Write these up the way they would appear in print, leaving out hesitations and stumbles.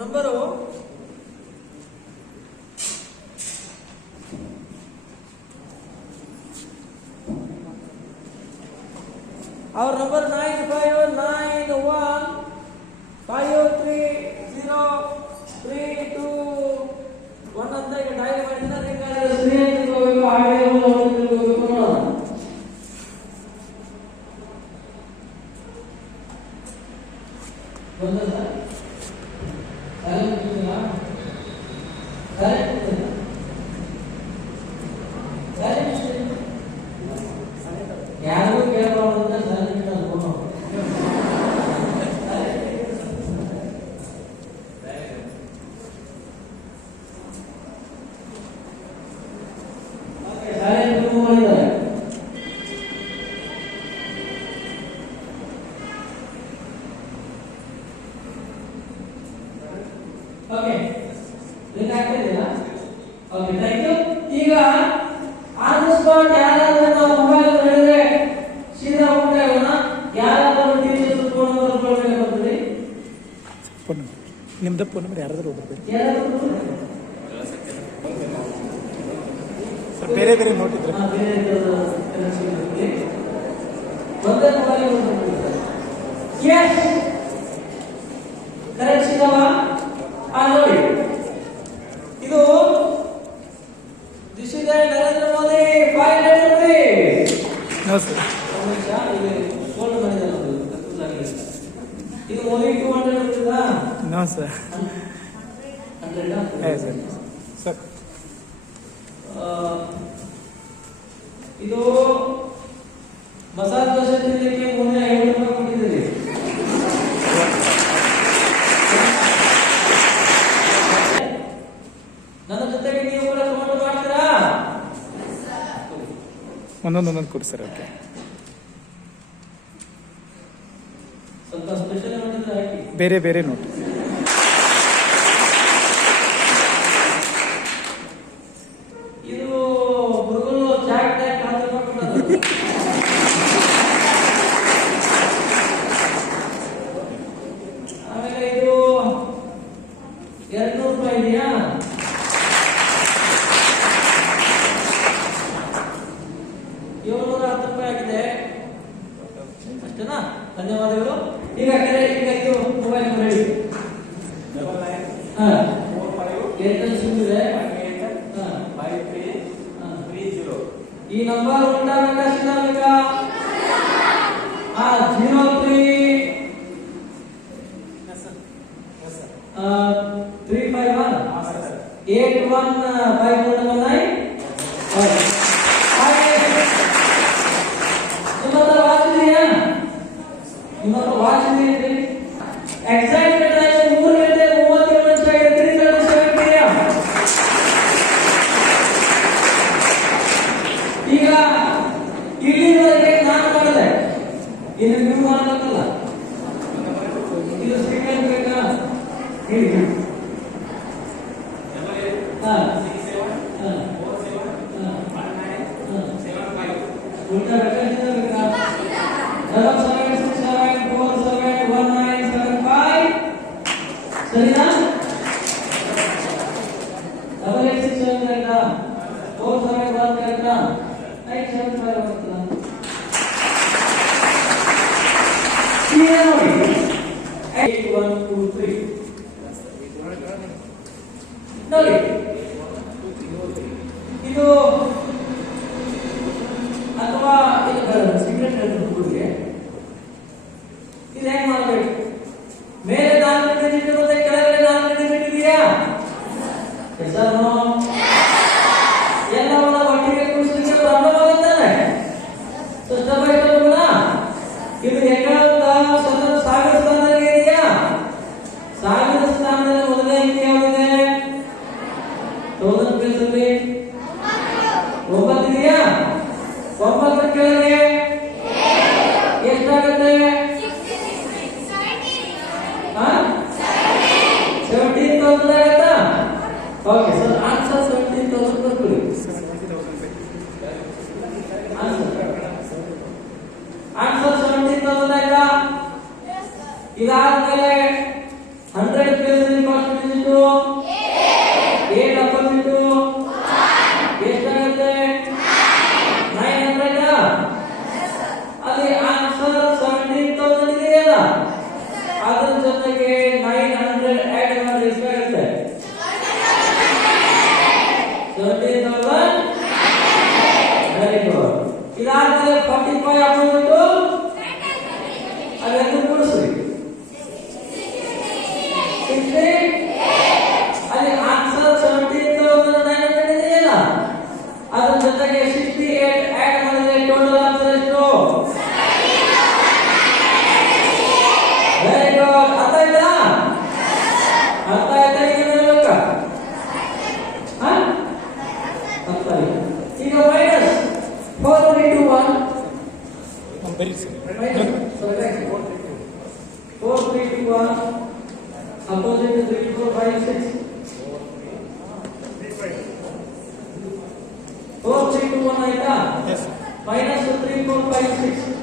Number ಅವ್ರ number 9591530321 ಅಂತ ಈಗ ಡಯಲ್ ಮಾಡಿದ್ರೆ ಯಾರಿಗೂ ಕೇಳಬಾರ್ದು ಅಂತ ಓಕೆ ಲಿಂಕ್ ಆಗ್ತಿದೆಯಾ? Okay thank you. ಈಗ ಆನ್ ದ ಸ್ಪಾಟ್ ಯಾರಾದ್ರೂ ನಾವು ಮೊಬೈಲ್ ಹೇಳಿದ್ರೆ ಸೀದಾ ಹೋಗ್ತಾ ಇರೋಣ. ಯಾರಾದ್ರೂ ಟೀಚರ್ಸ್ ಫೋನ್ ನಂಬರ್ ಬರ್ತದೆ. ಫೋನ್ ನಿಮ್ದು ಫೋನ್ ನಂಬರ್ ಯಾರಾದ್ರೂ ಬರ್ಬೇಕು. ಸರ್ ಬೇರೆ ಬೇರೆ ನೋಟಿದ್ರೆ ಒಂದೇ ಮೊಬೈಲ್ ಎಸ್ ಕರೆಕ್ಟ್ ಸಿಗವಾ? ನೋಡಿ ಇದು this is Narendra Modi 500 rupees. No sir phone ಮಾಡಿದ್ದಾರೆ ಇದು Modi 200 rupees. No sir 100 sir sir ಇದು ಮಸಾಲೆ ದೋಸೆ ತಿನ್ನಲಿಕ್ಕೆ ಮೊನ್ನೆ 5 ರೂಪಾಯಿ ಕೊಟ್ಟಿದ್ದೀರಿ. ನನ್ನ ಜೊತೆಗೆ ನೀವು ಕೂಡ ಕಮೆಂಟ್ ಮಾಡ್ತೀರಾ? ಒಂದೊಂದು ಕೊಡಿ ಸರ್. ಓಕೆ ಸ್ವಲ್ಪ ಸ್ಪೆಷಲ್ ಮಾಡಿದ್ರೆ ಹಾಕಿ. ಬೇರೆ ಬೇರೆ ನೋಟ್ ಇದು ಗುರುಗಳು ಚಾಟ್ ಟ್ಯಾಕ್ ಹಾಕಿಕೊಂಡು ಆಮೇಲೆ ಇದು 200 ರೂಪಾಯಿ ಇದೆಯಾ? ₹710 ಆಗಿದೆ ಅಷ್ಟೇನಾ? ಧನ್ಯವಾದಗಳು. ಈಗ ಇದು ಮೊಬೈಲ್ ರೆಡಿ. ಏರ್ಟೆಲ್ ಸಿಮ್ ಇದೆ. ಈ ನಂಬರ್ ಉಂಟಾಗಬೇಕಾ ಸಿಗಬೇಕಾ? 03 351 815119. ನಿಮ್ಮ ವಾಚ್ ಇದೆಯಾ? ಎಕ್ಸಾಕ್ಟ್ ಟೈಮ್ 3:37 ಇದೆಯಾ? ಈಗ ಇಲ್ಲಿವರೆಗೆ ನಾನು ಮಾಡಿದೆ, ಇನ್ನು ನೀವು ಮಾಡಬೇಕಲ್ಲ. ಇದು ಸೆಕೆಂಡ್ ಬೇಕಾ? ಹೇಳಿ. ಉಲ್ಟಾ ಬೇಕಾ? ಸರಿನಾ? 8867 ಕರೆಕ್ಟಾ? 47 ಕರೆಕ್ಟಾ? 975 ಬರ್ತದಾ? ಈಗ ನೋಡಿ 8123 ನೋಡಿ ಇದು ಅಥವಾ ಇದು ಸೀಕ್ರೆಟ್ ಹೇಳ್ಬಿಡ್ಗೆ ಇದು ಹೇಗೆ ಮಾಡಬೇಕು? ಮೇಲೆ 4 ಡಿಜಿಟ್ ಇರುತ್ತೆ, ಕೆಳಗಡೆ 4 ಡಿಜಿಟ್ ಇದೆಯಾ? ಸರ್ ನೋ ಎಲ್ಲವನ್ನ ಒಟ್ಟಿಗೆ ಕೂಡಿಸಲಿಕ್ಕೆ ಪ್ರಾಬ್ಲಮ್ ಆಗುತ್ತಾನೆ. ಸೊ ಸ್ಟೆಪ್ ಬೈ ಸ್ಟೆಪ್ ಹೋಗೋಣ. ಇದು ಎಕಡದ ಸಾವಿರ ಸ್ಥಾನದಲ್ಲಿ ಇದೆಯಾ? ಸಾವಿರ ಸ್ಥಾನದಲ್ಲಿ ಮೊದಲನೇ ಅಂಕಿ ಯಾವಿದೆ? 1000 ಪ್ಲೇಸ್ ಅಲ್ಲಿ 9 ಇದೆಯಾ? 9 ಕೆಳಗೆ ಎಷ್ಟಾಗುತ್ತೆ? 17,000 ಆಗುತ್ತಾ? ಓಕೆ ಸರ್, ಆನ್ಸರ್ 17,000 ಬರ್ಕೊಳ್ಳಿ. ಆನ್ಸರ್ 17,000 ಆಯ್ತಾ? ಇದಾದ್ಮೇಲೆ 100 ಪ್ಲೇಸ್ ಅಲ್ಲಿ ಎಷ್ಟಿದೆ ಅಲ್ಲಿ ಆನ್ಸರ್ 17,900 ಇದೆಯಲ್ಲ ಅದರ ಜೊತೆಗೆ 68 ಆಡ್ ಮಾಡಿದ್ರೆ ಟೋಟಲ್ ಆನ್ಸರ್ ಎಷ್ಟು ವೆರಿ ಗುಡ್ ಅರ್ಥ ಆಯ್ತಾ ಅರ್ಥ ಆಯ್ತಾ ಈಗ ಹೇಳ್ಬೇಕಾ ಹಾ ಅರ್ಥ ಆಯ್ತು ಈಗ ಮೈನಸ್ 4 3 2 1 ಬರೀ ಸರ್ 4 3 2 1 opposite 3 4 5 6 4 3 2 1 ಆಯ್ತಾ ಎಸ್ minus 3 4 5 6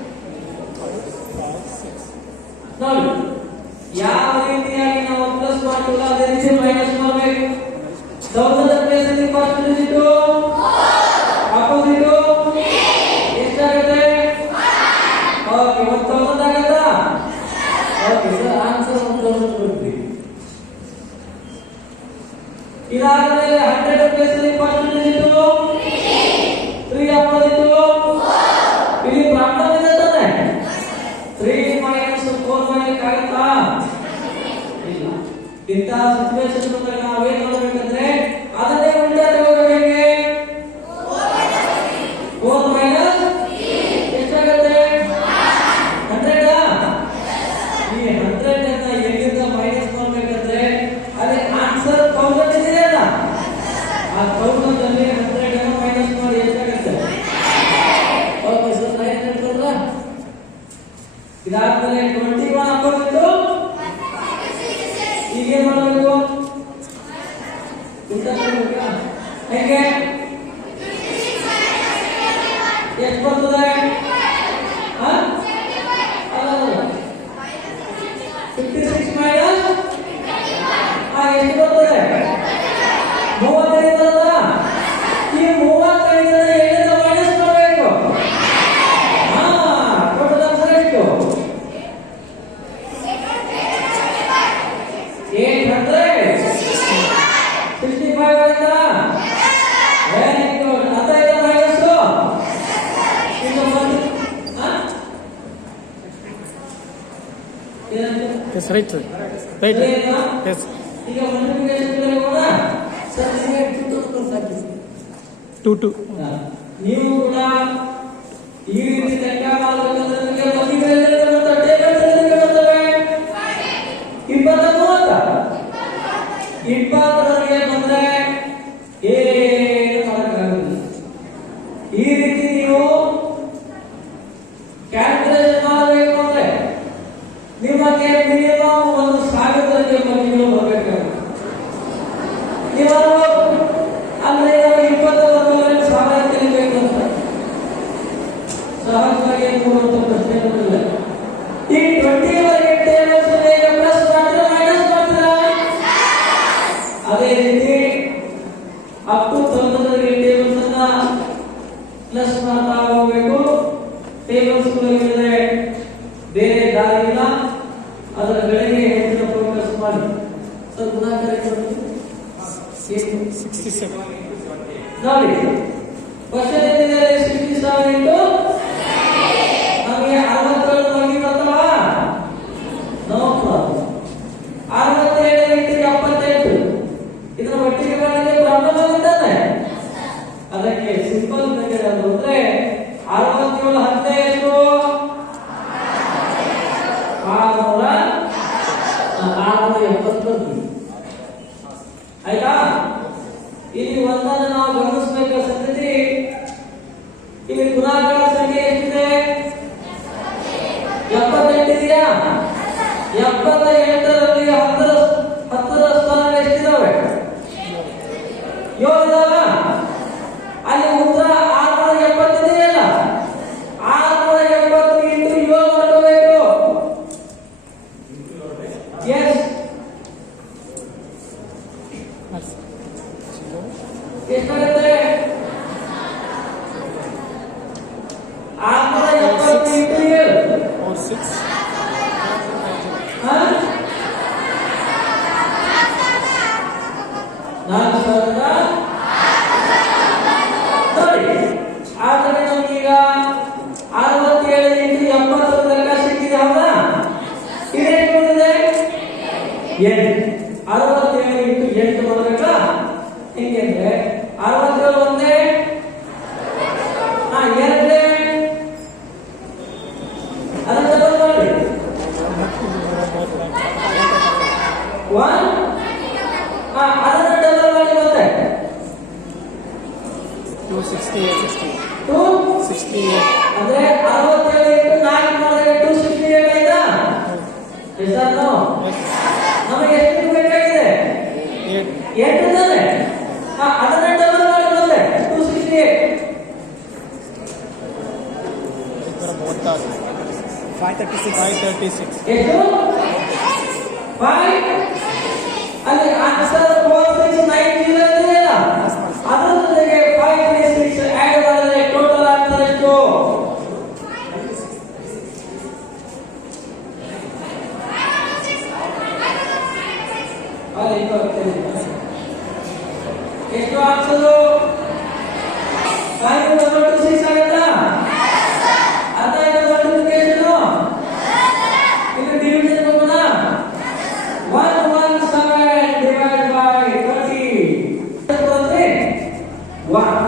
ನೋಡಿ ಯಾವ ರೀತಿಯಾಗಿ ನಾವು ಪ್ಲಸ್ ಮಾಡ್ತೀವಲ್ಲ ಅದೇ ರೀತಿ ಮೈನಸ್ ಮಾಡಬೇಕು 1000 ಪ್ಲೇಸ್ ಅಲ್ಲಿ ಫಸ್ಟ್ ಡಿಜಿಟ್ ಅಪೋಸಿಟ್ ಎಷ್ಟಾಗುತ್ತೆ ಓಕೆ 1000 ಆಗುತ್ತಾ ಓಕೆ ಸರ್ ಆನ್ಸರ್ 1000 ಕೊಡ್ತೀವಿ ಇದಾದ್ಮೇಲೆ 100 ಪ್ಲೇಸ್ ಅಲ್ಲಿ ಫಸ್ಟ್ ಡಿಜಿಟ್ 3 ಅಪೋಸಿಟ್ ಇಲ್ಲಿ ಪ್ರಾಬ್ಲಮ್ ಇದೆ ತಾನೆ 3 minus 4 ಮಾಡಲಿಕ್ಕೆ ಆಗುತ್ತಾ ಇಲ್ಲ ಇಂಥ ಸಿಚುವೇಶನ್ ಬಂದಾಗ ನಾವೇನ್ ಮಾಡಬೇಕಂದ್ರೆ ಅದನ್ನೇ ಉಲ್ಟಾ ತಗೋಬೇಕು ಹೇಗೆ 4 minus ಎಷ್ಟಾಗುತ್ತೆ 100 ಈ 100 ಅನ್ನ ಎಲ್ಲಿಂದ ಮೈನಸ್ ಮಾಡಬೇಕಂದ್ರೆ ಅದೇ ಆನ್ಸರ್ 1000 ಇದೆಯಲ್ಲ ಆ 1000 ಅಲ್ಲಿ 100 ಅನ್ನ ಮೈನಸ್ ಮಾಡಿ ಎಷ್ಟಾಗುತ್ತೆ ಓಕೆ ಸರ್ 900 ಕೊಡ್ರಾ ಇದಾದ್ಮೇಲೆ 21 ಹಾಕೋಬೇಕು ಈಗ ಏನ್ ಮಾಡಬೇಕು ಉಲ್ಟಾ ಮಾಡಬೇಕಾ ಹೇಗೆ ಎಷ್ಟು ಬರ್ತದೆ ಹಾ ಅಲ್ಲ 56 ಮೈನಸ್ ಎಷ್ಟು ಬರ್ತದೆ 35 ಅಲ್ಲ ಈ 35 ಏನಿಂದ ಮೈನಸ್ ಮಾಡಬೇಕು ಹಾ ಟೋಟಲ್ ಆನ್ಸರ್ ಎಷ್ಟು 865 ಆಯ್ತಾ ವೆರಿ ಗುಡ್ ಅದಾಯ್ತ ಮೈನಸ್ ಈಗ ಬಂದು ಹಾ yes right sir right yes ಈಗ ಮಲ್ಟಿಪ್ಲಿಕೇಶನ್ ಹೋಗೋಣ ಸರ್ ನಿಮಗೆ 2 ಸಾಕಿ 2 ನೀವು ಕೂಡ ಈ ರೀತಿ ಲೆಕ್ಕ ಮಾಡಬೇಕಂದ್ರೆ ನಿಮಗೆ ಮಲ್ಟಿಪ್ಲಿಕೇಶನ್ ಮತ್ತು ಟೇಬಲ್ಸ್ ಎಲ್ಲಿಗೆ ಬರ್ತವೆ 20 ಬಂದ್ರೆ ಏನು ಮಾಡಕ್ಕಾಗುದಿಲ್ಲ ಈ ರೀತಿ ನೀವು ಕ್ಯಾಲ್ಕುಲೇಷನ್ ಮಾಡಬೇಕು ಅಂದ್ರೆ ನಿಮಗೆ ಮಿನಿಮಮ್ 1000 ಮಟ್ಟಿಗೆ ಬರಬೇಕಾಗುತ್ತೆ ನೀವು ಅಂದ್ರೆ 20 ವರ್ಗಗಳಲ್ಲಿ 1000 ಕಲಿಬೇಕು ಅಂತ ಸಹಜವಾಗಿ ನೋಡುವಂತ ಪ್ರಶ್ನೆ ಇಲ್ಲ ಈ 20 ವರೆಗೆ ಟೇಬಲ್ಸ್ ಹೇಗೆ ಪ್ಲಸ್ ಮಾಡ್ತೀರಾ ಮೈನಸ್ ಮಾಡ್ತೀರಾ ಅದೇ ರೀತಿ ಅಪ್ ಟು 1000 ವರೆಗೆ ಟೇಬಲ್ಸ್ ಅನ್ನ ಪ್ಲಸ್ ಮಾಡ್ತಾ ಹೋಗಬೇಕು ಟೇಬಲ್ಸ್ ಗಳಿದ್ರೆ ಬೇರೆ ದಾರಿ ಇಲ್ಲ ಅದರ ಬೆಳೆಗೆ ಹೆಚ್ಚಿನ ಫೋಕಸ್ ಮಾಡಿ ಸರ್ ಗುಣಾಕಾರ 67 ನೋಡಿ ಕ್ವಶನ್ ಏನಿದೆ 67 ಇಂಟು ನಮಗೆ 67 ಹೋಗಿ ಬರ್ತವಾ ನೋ ಪ್ರಾಬ್ಲಮ್ 67 ಇಂಟು 78 ಇದರ ಒಟ್ಟಿಗೆ ಮಾಡಿದ್ರೆ ಪ್ರಾಬ್ಲಮ್ ಆಗುತ್ತಾನೆ ಅದಕ್ಕೆ ಸಿಂಪಲ್ ಮೆಥಡ್ ಅಂದ್ರೆ 67 10 ಎಷ್ಟು 670 ಆಯ್ತಾ ಇಲ್ಲಿ ಒಂದನ್ನು ನಾವು ಗಮನಿಸಬೇಕಾದ ಸಂಗತಿ ಇಲ್ಲಿ ಗುಣಾಕಾರ ಸಂಖ್ಯೆ ಎಷ್ಟಿದೆ 78 ಇದೆಯಾ 78ರಲ್ಲಿ 10ರ ಸ್ಥಾನ ಎಷ್ಟಿದಾವೆ 7 ಇದಾವ ಅಲ್ಲಿ ಉತ್ತರ 670 ಇದೆಯಲ್ಲ 670 ಇಂಟು 7 ಮಾಡಬೇಕು ಎಸ್ ಎಷ್ಟಾಗುತ್ತೆ 670 ಇಂಟು 7 or 6 ಹಾ 4000 ನೋಡಿ ಆದರೆ ನಮಗೀಗ 67 ಇಂಟು 70 ಲೆಕ್ಕ ಸಿಕ್ಕಿದೆ ಹೌದಾ ಇದೆಷ್ಟು ಉಳಿದಿದೆ 8 67 ಇಂಟು 8 ಬರಬೇಕಾ? ಹೆಂಗೆ ಅಂದ್ರೆ 67 ಒಂದೇ ಎರಡೇ ಅದನ್ನ ಡಬಲ್ ಮಾಡಿ 1 ಅದನ್ನ ಡಬಲ್ ಮಾಡಿ ಮತ್ತೆ 268 ಅಂದ್ರೆ 67 ಇಂಟು 4 ಮಾಡಿದ್ರೆ 268 ಆಯ್ತಾ? Yes or no? ನಮಗೆ ಎಷ್ಟು ಬೇಕಾಗಿದೆ? 8 ತಾನೆ? ಅದನ್ನ ಡಬಲ್ ಮಾಡಿ ಮತ್ತೆ 268 536 ಎಷ್ಟು? 5 ಅಲ್ಲಿ ಆನ್ಸರ್ 4690 ಇದೆಯಲ್ಲ, ಅದರ ಜೊತೆಗೆ 536 ಆಡ್ ಮಾಡಿದ್ರೆ ಟೋಟಲ್ ಆನ್ಸರ್ ಎಷ್ಟು? ಎಷ್ಟು ಆನ್ಸರ್? 526 ಆಗುತ್ತಾ? ಅರ್ಥ ಆಯ್ತಾ ಮಲ್ಟಿಪ್ಲಿಕೇಶನ್? ಇದು ಡಿವಿಷನ್ ಮಾಡೋಣ. 117 divided by 20 ಎಷ್ಟು ಬರುತ್ತೆ? 1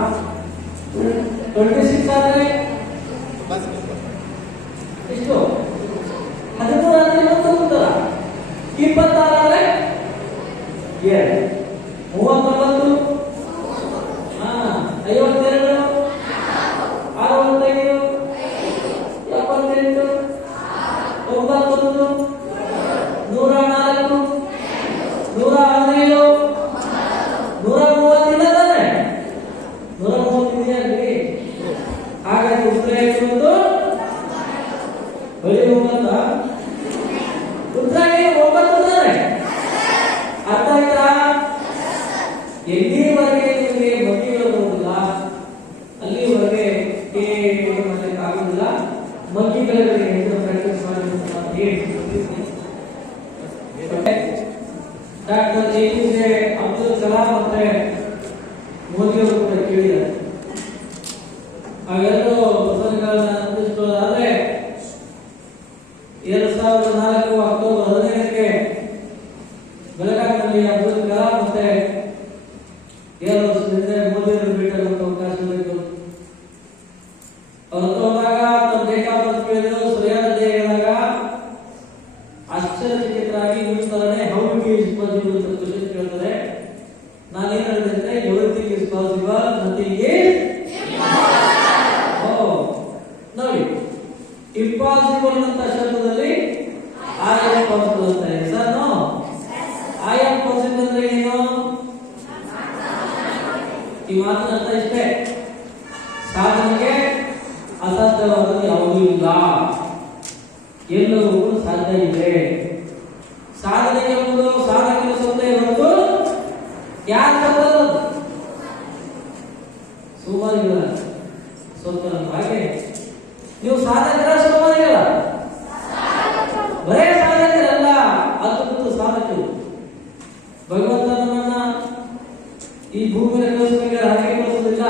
26 ಆದ್ರೆ ಎಷ್ಟು? 13 ಆದ್ರೆ ಮತ್ತೆ ಉತ್ತರ 26 ಆದ್ರೆ 2 39 52 65 78 91 104 115 130 ಇಲ್ಲ ತಾನೆ? 130 ಇದೆಯಲ್ರಿ? ಹಾಗಾಗಿ ಉತ್ತರ ಎಷ್ಟು ಬಂತು? ಬರೀ 9. ಉತ್ತರ ಏನು? 9 ತಾನೆ? ಅರ್ಥ ಆಯ್ತಾ? ಎಲ್ಲಿವರೆಗೆ ನಿಮಗೆ ಮಗ್ಗಿಗಳು ಬರುವುದಿಲ್ಲ ಅಲ್ಲಿವರೆಗೆ ಮಾಡಲಿಕ್ಕೆ ಆಗುದಿಲ್ಲ. ಮಗ್ಗಿಗಳಿಗೆ ಪ್ರಾಕ್ಟೀಸ್ ಮಾಡಿ ಅಂತ ನಾನು ಹೇಳ್ತೀನಿ. ಡಾಕ್ಟರ್ APJ ಅಬ್ದುಲ್ ಕಲಾಂ ಮತ್ತೆ ಮೋದಿ ಅವರು ಕೂಡ ಕೇಳಿದ್ದಾರೆ. ಅವೆರಡು ಪ್ರಸಂಗಗಳನ್ನ ಅನುಭವಿಸೋದಾದ್ರೆ 2004 ಅಕ್ಟೋಬರ್ 15ಕ್ಕೆ ಬೆಳಗಾವಿಯಲ್ಲಿ ಅಬ್ದುಲ್ ಕಲಾಂ ಮತ್ತೆ 7 ವರ್ಷದಿಂದ ಮೋದಿ ಅವರು ಭೇಟಿ ಆಗುವಂತ ಅವಕಾಶ ಬೇಕು. ಅವರು ಹೋದಾಗ ತಮ್ಮ ಡೇಟ್ ಆಫ್ ಬರ್ತ್ ಕೇಳಿದ್ರು, ಸರಿಯಾದ ಡೇ ಹೇಳಿದಾಗ ಆಶ್ಚರ್ಯಚಕಿತರಾಗಿ ನೀವು ತರನೇ ಹೌ ಇಟ್ ಈಸ್ ಪಾಸಿಬಲ್ ಅಂತ ಕ್ವಶನ್ ಕೇಳ್ತಾರೆ. ನಾನೇನ್ ಹೇಳಿದೆ ಅಂದ್ರೆ everything is possible, nothing is ನೋಡಿ ಇಂಪಾಸಿಬಲ್ ಅಂತ ಶಬ್ದದಲ್ಲಿ ಐ ಆಮ್ ಪಾಸಿಬಲ್ ಅಂತ ಇದೆ ಸರ್. ನೋ ಐ ಆಮ್ ಪಾಸಿಬಲ್ ಅಂದ್ರೆ ಏನು? ಈ ಮಾತಿನ ಅರ್ಥ ಇಷ್ಟೇ, ಸಾಧನೆಗೆ ಅಸಾಧ್ಯವಾದದ್ದು ಯಾವುದೂ ಇಲ್ಲ, ಎಲ್ಲವೂ ಸಾಧ್ಯ ಇದೆ. ಸಾಧನೆ ಎಂಬುದು ಸಾಧಕರ ಸೊತ್ತೆ ಹೊರತು ಯಾರ ಸೊತ್ತಲ್ಲ, ಸೋಮಾರಿಗಳ ಸೊತ್ತಲ್ಲ. ಹಾಗೆ ನೀವು ಸಾಧಕರ ಸೋಮಾರಿಗಳ ಬರೇ ಸಾಧಕರಲ್ಲ, ಅದ್ಭುತ ಸಾಧಕರು. ಭಗವಂತ ನಮ್ಮನ್ನ ಈ ಭೂಮಿಯಲ್ಲಿ ಕಳಿಸಬೇಕಾದ್ರೆ ಹಾಗೆ ಕಳಿಸೋದಿಲ್ಲ,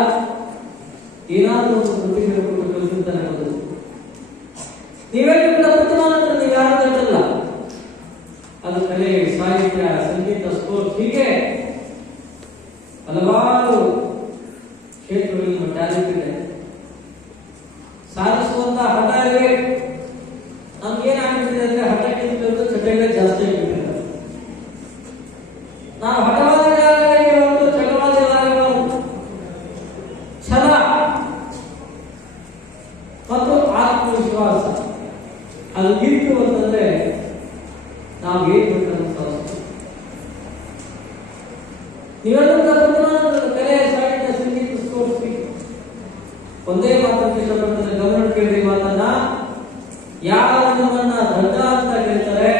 ಏನಾದರೂ ಒಂದು ಕೃತಿಗಳು ಕೊಟ್ಟು ಕಳಿಸಿರ್ತಾನೆ. ನೀವೇ ಕೂಡ ಬುದ್ಧಿಮಾನರು, ನೀವು ಯಾರು ಅಂತಲ್ಲ. ಅದು ಕಲೆ, ಸಾಹಿತ್ಯ, ಸಂಗೀತ, ಸ್ಪೋರ್ಟ್ಸ್, ಹೀಗೆ ಹಲವಾರು ಕ್ಷೇತ್ರಗಳಲ್ಲಿ ನಮ್ಮ ಟ್ಯಾಲೆಂಟ್ ಇದೆ. ಸಾಧಿಸುವಂತ ಹಠ ಇದೆ. ನಮ್ಗೇನಾಗ್ಬಿಟ್ಟಿದೆ ಅಂದ್ರೆ ಹಠಕ್ಕಿಂತ ಚಟಗಳೇ ಜಾಸ್ತಿ ಆಗಿಬಿಟ್ಟಿದೆ. ನಾವು ಹಠವಾದಿಗಳಾಗಲಿಕ್ಕೆ ಹೊರತು ಚಟವಾದಿಗಳಾಗಬಾರದು. ಛಲ ಮತ್ತು ಆತ್ಮವಿಶ್ವಾಸ ಅದು ಇತ್ತು ಅಂತಂದ್ರೆ ನಾವು ಏನ್ ಬೇಕಾದ್ರೂ ಸಾಧಿಸ್ತೀವಿ. ನೀವೆಲ್ಲರೂ ಕಲೆ, ಸಾಹಿತ್ಯ, ಸಂಗೀತ, ಸ್ಪೋರ್ಟ್ಸ್ ಒಂದೇ ಮಾತಕ್ಕೆ ಇಷ್ಟಪಡ್ತಾರೆ. ಗಮನ ಕೇಳಿ ಮಾತನ್ನ. ಯಾರು ನಮ್ಮನ್ನ ದಡ್ಡ ಅಂತ ಕೇಳ್ತಾರೆ,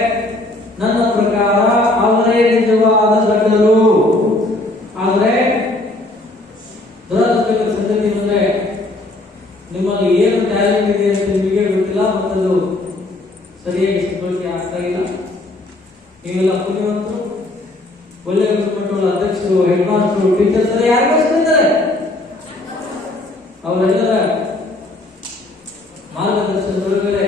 ನನ್ನ ಪ್ರಕಾರ ಅವರೇ ನಿಜವಾದ ದಡ್ಡರು. ಆದ್ರೆ ದುರದೃಷ್ಟಕರ ಸಂಗತಿ ಅಂದ್ರೆ ನಿಮ್ಮಲ್ಲಿ ಏನು ಟ್ಯಾಲೆಂಟ್ ಇದೆ ಅಂತ ನಿಮಗೆ ಗೊತ್ತಿಲ್ಲ, ಮತ್ತದು ಸರಿಯಾಗಿ ಸಿಬ್ಬಂದಿ ಆಗ್ತಾ ಇಲ್ಲ. ನೀವೆಲ್ಲ ಪುಣ್ಯವಂತರು, ಒಳ್ಳೆ ಗುರುಮಟ್ಟಗಳ ಅಧ್ಯಕ್ಷರು, ಹೆಡ್ ಮಾಸ್ಟರ್, ಟೀಚರ್ಸ್ ಎಲ್ಲ ಯಾರು ಬಯಸ್ತಿದ್ದಾರೆ? ಅವರೆಲ್ಲರ ಮಾರ್ಗದರ್ಶನದೊಳಗಡೆ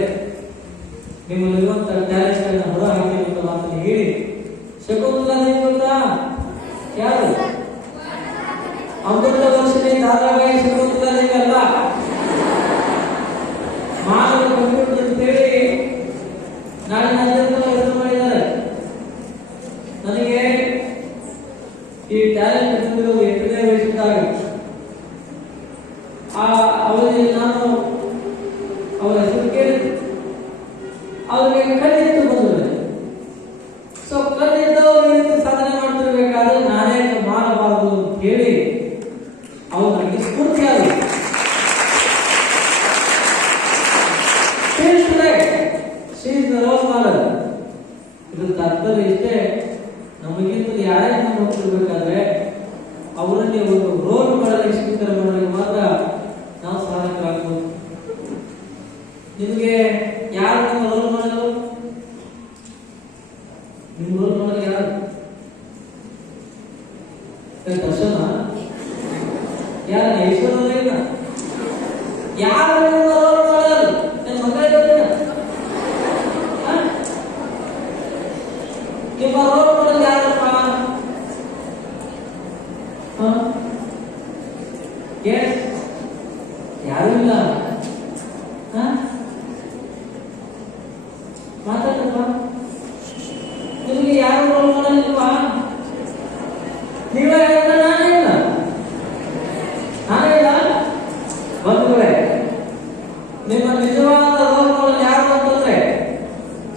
ನಿಮ್ಮಲ್ಲಿರುವಂತಹ ಟ್ಯಾಲೆಂಟ್ ಅನ್ನು ಹೊರ ಹಾಕಿ ಅಂತ ಮಾತನ್ನು ಹೇಳಿ ಶಕುಂತಲಾ ಯಾರು ಅಮೃತ ವರ್ಷನೇ ಧಾರಾವಾಹಿ ಸಿಗುತ್ತಲ್ಲ ಮಾನವ ಕಂಪ್ಯೂಟರ್ ಅಂತೇಳಿ ನಾಳೆ ಹೆಸರು ಮಾಡಿದ್ದಾರೆ. ನನಗೆ ಈ ಟ್ಯಾಲೆಂಟ್ ಬಂದಿರೋದು 8ನೇ ವಯಸ್ಸಿದ್ದಾಗ. ಅವರಿಗೆ ನಾನು ಅವರ ಹೆಸರು ಕೇಳಿದ್ದೆ. ಅವರಿಗೆ ಕಣ್ಣಿತ್ತು ಬಂದಿದೆ. ಸೊ ಕಣ್ಣಿದ್ದವರು ಈ ರೀತಿ ಸಾಧನೆ ಮಾಡ್ತಿರ್ಬೇಕಾದ್ರೆ ನಾನೇ ಮಾಡಬಾರದು ಅಂತ ಹೇಳಿ ಅವರು ನನಗೆ ಸ್ಫೂರ್ತಿಯಾದರು. ಇದಕ್ಕೆ ಅರ್ಥದ ಇಷ್ಟೇ, ನಮಗಿಂತಲೂ ಯಾರ್ಯಾರು ಹೋಗ್ತಿರ್ಬೇಕಾದ್ರೆ ಅವರಲ್ಲಿ ಒಂದು ರೋಲ್ ಮಾಡಲಿಕ್ಕೆ ಸ್ವೀಕಾರ ಮಾಡಲಿಕ್ಕೆ ಮಾತ್ರ ನಾವು ಸಾಧಕರಾಗ್ಬೋದು. ನಿಮಗೆ ಯಾರು ನಿಮ್ಮ ರೋಲ್ ಮಾಡಲು? ನಿಮ್ಮ ರೋಲ್ ಮಾಡಲು ಯಾರು? ದರ್ಶನ ಯಾರ ಐಶ್ವರ್ಯ ಇಲ್ಲ. ಯಾರು ನಿಮ್ಮ ರೋಲ್ ಮಾಡಲು? ನನ್ನ ಮಕ್ಕಳಿಗೆ ನಿಮ್ಮ ರೋಲ್ ಮಾಡಲು ಯಾರಪ್ಪ? ಯಾರು ಇಲ್ಲ. ಮಾತಾಡಪ್ಪ. ನಿಮಗೆ ಯಾರು ರೋಲ್ ಮಾಡಲಿಲ್ವಾ? ನೀವೇ ಹೇಳಿದ್ರೆ ನಾನೇ ಇಲ್ಲ. ಬಂಧುಗಳೇ, ನಿಮ್ಮ ನಿಜವಾದ ರೋಲ್ ಮಾಡಲು ಯಾರು ಅಂತಂದ್ರೆ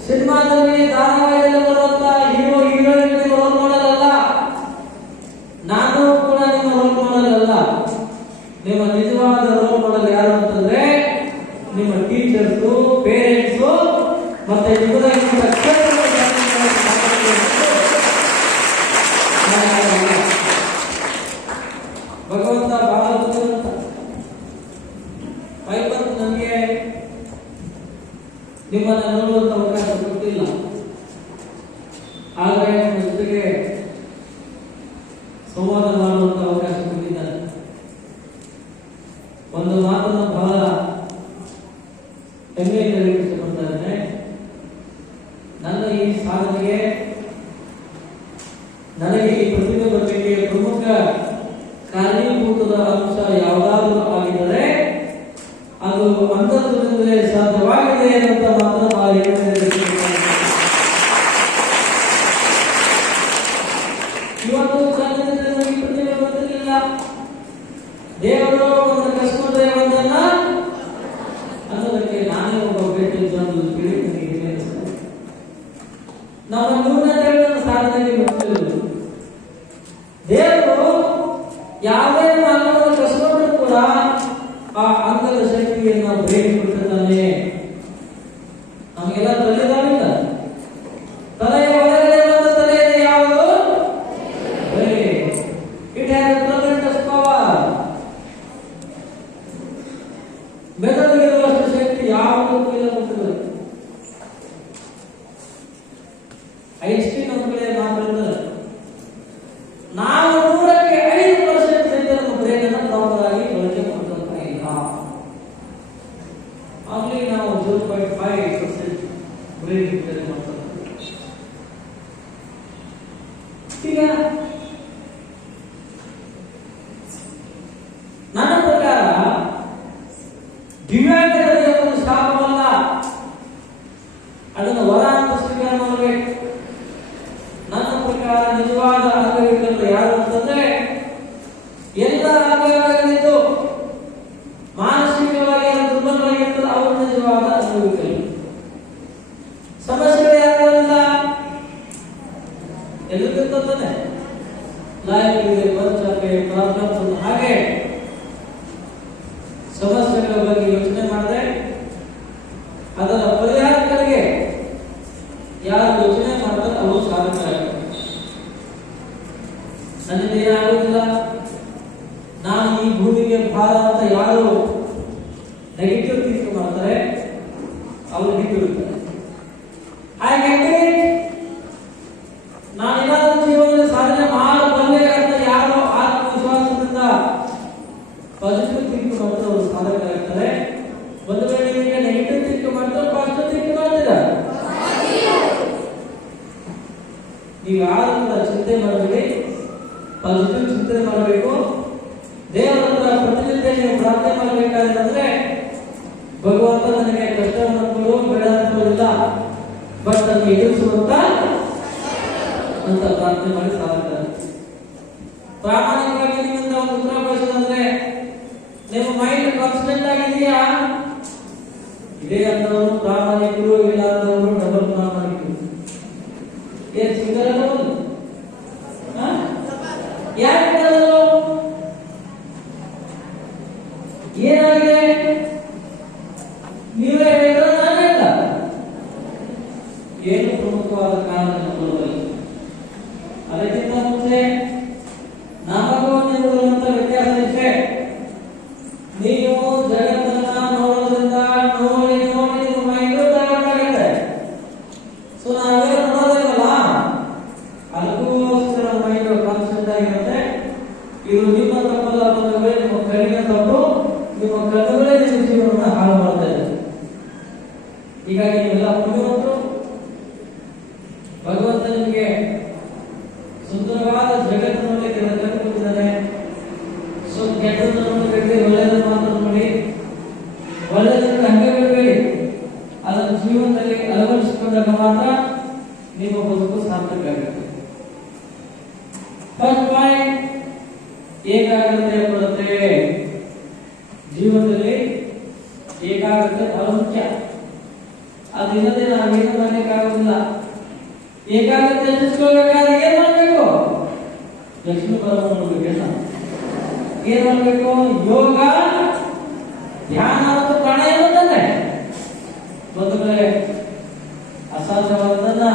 ಸಿನಿಮಾದಲ್ಲಿ ಧಾರಾವಾಹಿಯಲ್ಲಿ ಬರುವಂತ ಹೀರೋ ಹೀರೋಯಿನ್ ನಿಮ್ಮ ರೋಲ್ ಮಾಡಲ್ಲ. ನಾನು ಕೂಡ ನಿಮ್ಮ ರೋಲ್ ಮಾಡಲ್ಲ. ನಿಮ್ಮ ನಿಜವಾದ ರೋಲ್ ಮಾಡಲು ಯಾರು ಅಂತಂದ್ರೆ ನಿಮ್ಮ ಟೀಚರ್ಸು, ಪೇರೆಂಟ್ಸು, ಮತ್ತೆ ಭಗವಂತ ಬಹಳ ಬುದ್ಧಿವಂತ. ಬೈಬಲ್ ನಮಗೆ ನಿಮ್ಮನ್ನು ನೋಡುವಂತ ಅವಕಾಶ ಕೊಟ್ಟಿಲ್ಲ. ಆದರೆ ನಿಮ್ಮ ಜೊತೆಗೆ ಸಂವಾದ ಮಾಡುವಂತ ಅವಕಾಶ ಕೊಟ್ಟಿದ್ದಾರೆ. ಒಂದು ಮಾತನ್ನು ಬಹಳ ಹೆಮ್ಮೆಯಿಂದ ಹೇಳಿಕೊಡ್ತಾ ಇದ್ದೇನೆ. ನನ್ನ ಈ ಸಾಧನೆಗೆ, ನನಗೆ ಈ ಪ್ರತಿಭೆ ಬರಲಿಕ್ಕೆ ಪ್ರಮುಖ ಕಾರಣೀಭೂತದ ಅಂಶ ಯಾವುದಾದ್ರೂ ಆಗಿದ್ದರೆ ಅದು ಅಂತರ್ಜಲದಿಂದಲೇ ಸಾಧ್ಯವಾಗಿದೆ ಅಂತ ಮಾತ್ರ ನಾವು ಇವತ್ತು ಕನ್ನಡದಲ್ಲಿ ನಮಗೆ ಪ್ರತಿಭೆ ಬರ್ತಿರಲಿಲ್ಲ. ದೇವರು ಒಂದು ಕಸ್ಕೊಂಡ್ರೆ ಒಂದನ್ನ ಅನ್ನೋದಕ್ಕೆ ನಾನೇ ಒಬ್ಬ ಭೇಟಿ ಜನರು ತಿಳಿದಿದ್ದೀನಿ. ನಮ್ಮ ನ್ಯೂನತೆಗಳನ್ನು ಸಾಧನೆಗೆ ಮುಟ್ಟಿಲ್ಲ. ದೇವರು ಯಾವುದೇ ಅಂಗವನ್ನು ಕಸ್ಕೊಂಡ್ರೂ ಕೂಡ ಆ ಅಂಗದ ಶಕ್ತಿಯನ್ನು ಭೇಟಿ ಕೊಟ್ಟಿದ್ದಾನೆ. ನಮಗೆಲ್ಲ ತಲೆದಾವಿಲ್ಲ. ತಲೆಯ ಒಳಗಡೆ ಒಂದು ತಲೆ ಇದೆ. ಯಾವುದು? It has tremendous power. ಮೆದುಳಿಗಿರುವಷ್ಟು ಶಕ್ತಿ ಯಾವುದಕ್ಕೂ ಇಲ್ಲ ಗೊತ್ತಿಲ್ಲ. ಐನ್ಸ್ಟೀನ್ ನಮ್ಮ ಕಡೆ ಮಾತಾಡಿದ್ರೆ ನಾವು 100ಕ್ಕೆ 5% ಸಹಿತ ನಮ್ಮ ಬ್ರೈನ್ ಅನ್ನು ಪ್ರಾಪರ್ ಆಗಿ ಬಳಕೆ ಮಾಡ್ತಾ ಇಲ್ಲ. ಅಲ್ಲಿ ನಾವು 0.5% ಬ್ರೈನ್ ಯೂಸ್ ಮಾಡ್ತಾ ಇದ್ದೀವಿ. ಈಗ ನನ್ನ ಪ್ರಕಾರ ದಿವ್ಯಾಂಗತೆ ಒಂದು ಶಾಪವಲ್ಲ, ಅದನ್ನು ವರ ಅಂತ ಸ್ವೀಕಾರ ಮಾಡಬೇಕು. ನನ್ನ ಪ್ರಕಾರ ನಿಜವಾದ ಅಂಗವಿಕಲರು ಯಾರು ಅಂತಂದ್ರೆ ಎಲ್ಲ ಅಂಗಗಳಿದ್ದು ಮಾನಸಿಕವಾಗಿ ದುರ್ಬಲರಾಗಿರ್ತಾರೆ. ಅವರು ನಿಜವಾದ ಅಂಗವಿಕಲರು. ಸಮಸ್ಯೆಗಳು ಯಾರಿಲ್ಲ, ಎಲ್ಲರಿಗಿರ್ತಾನೆ. ಲೈಫ್ ಇದೆ, ಪಂಚಾಪೆ, ಪ್ರಾಬ್ಲಮ್ಸ್. ಹಾಗೆ ಸಮಸ್ಯೆಗಳ ಬಗ್ಗೆ ಯೋಚನೆ ಮಾಡದೆ ಅದರ ಪರಿಹಾರಗಳಿಗೆ ಯಾರು ಯೋಚನೆ ಮಾಡ್ತಾರೆ ಅವರು ಸಾಧಕರಾಗ್ತಾರೆ. ನನ್ನಿಂದ ಏನಾಗುವುದಿಲ್ಲ, ನಾನು ಈ ಭೂಮಿಗೆ ಭಾರ ಅಂತ ಯಾರು ನೆಗೆಟಿವ್ ಥಿಂಕ್ ಮಾಡ್ತಾರೆ ಅವರು ನೆಗೆಟಿವ್ ಇರ್ತಾರೆ. ನಾನು ಏನಾದರೂ ಜೀವನದಲ್ಲಿ ಸಾಧನೆ ಮಾಡಬಲ್ಲೆ ಅಂತ ಯಾರು ಆತ್ಮವಿಶ್ವಾಸದಿಂದ ಪಾಸಿಟಿವ್ ಥಿಂಕ್ ಮಾಡ್ತಾರೆ ಅವರು ಸಾಧಕರಾಗ್ತಾರೆ. ಒಂದು ವೇಳೆ ನಿಮಗೆ ನೆಗೆಟಿವ್ ಥಿಂಕ್ ಮಾಡ್ತಾರೆ, ಪಾಸಿಟಿವ್ ಥಿಂಕ್ ಮಾಡ್ತಿದ್ದಾರೆ. ನೀವು ಯಾರು ಕೂಡ ಚಿಂತೆ ಮಾಡಬೇಡಿ. ಪಾಸಿಟಿವ್ ಚಿಂತನೆ ಮಾಡಬೇಕು. ದೇವರ ಹತ್ರ ಪ್ರತಿನಿತ್ಯ ನೀವು ಪ್ರಾರ್ಥನೆ ಮಾಡಬೇಕಾದ್ರೆ ಭಗವಂತ ನನಗೆ ಕಷ್ಟವನ್ನು ಕೊಡು ಬೇಡ ಅನ್ನೋದಿಲ್ಲ, ಬಟ್ ಅದನ್ನು ಎದುರಿಸುವಂತ ಅಂತ ಪ್ರಾರ್ಥನೆ ಮಾಡಿ ಸಾಗುತ್ತಾರೆ. ಪ್ರಾಮಾಣಿಕವಾಗಿ ನಿಮ್ಮಿಂದ ಒಂದು ಉತ್ತರ ಬಯಸೋದಂದ್ರೆ ನಿಮ್ಮ ಮೈಂಡ್ ಕಾನ್ಸ್ಟೆಂಟ್ ಆಗಿದೆಯಾ? ಇದೇ ಅಂತವರು ಪ್ರಾಮಾಣಿಕರು, ಇಲ್ಲ ಅಂತವರು ಡಬಲ್ ಪ್ರಾಮಾಣಿಕರು. ಏನ್ ಸಿಂಗಲ್ ಅನ್ನೋದು ಯಾಕೆ ಏನಾಗಿದೆ ನೀವೇ ಹೇಳಿದ್ರೆ ನಾನೇ ಇಲ್ಲ. ಏನು ಪ್ರಮುಖವಾದ ಕಾರಣ ನಮ್ಮಲ್ಲಿ. ಅದಕ್ಕಿಂತ ಮುಂಚೆ ನಮಗೂ ನಿಮಗಿರುವಂತ ವ್ಯತ್ಯಾಸ ಇಷ್ಟೇ. ನೀವು ಜಗತ್ತನ್ನ ನೋಡೋದ್ರಿಂದ ನೋಡಿ ನೋಡಿ ನಿಮ್ಮ ಮೈಂಡ್ ತಗೊಂಡಾಗುತ್ತೆ. ಸೊ ನಾವೇನು ನೋಡೋದಿಲ್ಲಲ್ಲ, ಅದಕ್ಕೋಸ್ಕರ ಮೈಂಡ್ ಕಾನ್ಸ್ಟೆಂಟ್ ಆಗಿರುತ್ತೆ. ಇದು ನಿಮ್ಮ ತಪ್ಪಲ್ಲ ಬಂದವೇ, ನಿಮ್ಮ ಕಣ್ಣಿನ ತಪ್ಪು, ನಿಮ್ಮ ಕಣ್ಣುಗಳೇ ನಿಮ್ಮ ಜೀವನವನ್ನು ಹಾಳು ಮಾಡ್ತಾ ಇದೆ. ಹೀಗಾಗಿ ನೀವೆಲ್ಲ ಪುಣ್ಯವಂತರು. ಭಗವಂತ ನಿಮಗೆ ಸುಂದರವಾದ ಜಗತ್ತು ನೋಡಲಿಕ್ಕೆ ಕಲಿಸಿದ್ದಾನೆ. ಸೊ ಕೆಟ್ಟದನ್ನು ನೋಡಬೇಡಿ, ಒಳ್ಳೆಯದನ್ನು ಮಾತ್ರ ನೋಡಿ. ಒಳ್ಳೆಯದನ್ನು ಹಂಗೆ ಬಿಡಬೇಡಿ. ಅದನ್ನು ಜೀವನದಲ್ಲಿ ಅಳವಡಿಸಿಕೊಂಡಾಗ ಮಾತ್ರ ನಿಮ್ಮ ಬದುಕು ಸಾರ್ಥಕ ಆಗುತ್ತೆ. ಫಸ್ಟ್ ಪಾಯಿಂಟ್, ಏಕಾಗ್ರತೆ ಕೊರತೆ. ಜೀವನದಲ್ಲಿ ಏಕಾಗ್ರತೆ ಬಹಳ ಮುಖ್ಯ. ಅದಿಲ್ಲದೆ ನಾವೇನು ಮಾಡಲಿಕ್ಕಾಗೋದಿಲ್ಲ. ಏಕಾಗ್ರತೆ ಹೆಚ್ಚಿಸ್ಕೊಳ್ಬೇಕಾದ್ರೆ ಏನ್ ಮಾಡ್ಬೇಕು? ಲಕ್ಷ್ಮೀ ಪರಮ ನೋಡ್ಬೇಕೇನ? ಏನ್ ಮಾಡ್ಬೇಕು? ಯೋಗ, ಧ್ಯಾನ ಮತ್ತು ಪ್ರಾಣಾಯಾಮ ತಂದ್ರೆ ಬಂಧುಗಳೇ, ಅಸಾಧ್ಯವಾದದನ್ನ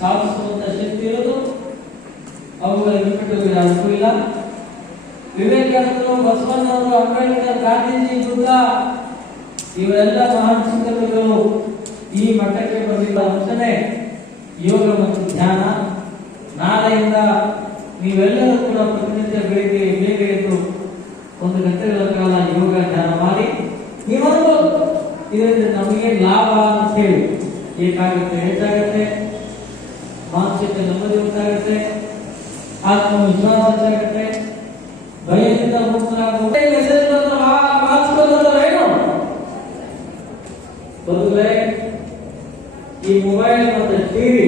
ಸಾಧಿಸುವಂತ ಶಕ್ತಿ ಇರೋದು ಅವುಗಳಿಗೆ ಬಿಟ್ಟು ಯಾವುದೂ ಇಲ್ಲ. ವಿವೇಕಾನಂದರು, ಬಸವಣ್ಣವರು, ಅಂಬೇಡ್ಕರ್, ಗಾಂಧೀಜಿ, ಬುದ್ಧ ಇವರೆಲ್ಲ ಮಹಾನ್ ಚಿಂತಕರು ಈ ಮಟ್ಟಕ್ಕೆ ಬಂದಿದ್ದ ಅಂಶನೇ ಯೋಗ ಮತ್ತು ಧ್ಯಾನ. ನಾಳೆಯಿಂದ ನೀವೆಲ್ಲರೂ ಕೂಡ ಪ್ರತಿನಿತ್ಯ ಬೆಳಿಗ್ಗೆ ಬೇಗ ಎದ್ದು 1 ಗಂಟೆಗಳ ಕಾಲ ಯೋಗ ಧ್ಯಾನ ಮಾಡಿ ನೀವೊಂದು ಇದರಿಂದ ನಮಗೆ ಲಾಭ ಅಂತ ಹೇಳಿ. ಏಕಾಗ್ರತೆ ಹೆಚ್ಚಾಗುತ್ತೆ, ಮಾನಸಿಕ ನೆಮ್ಮದಿ ಉಂಟಾಗುತ್ತೆ, ಆತ್ಮವಿಶ್ವಾಸ ಹೆಚ್ಚಾಗುತ್ತೆ, ಭಯದಿಂದ ಮುಕ್ತರಾಗುವುದು. ಬದುಕೇ ಈ ಮೊಬೈಲ್ ಮತ್ತು ಟಿವಿ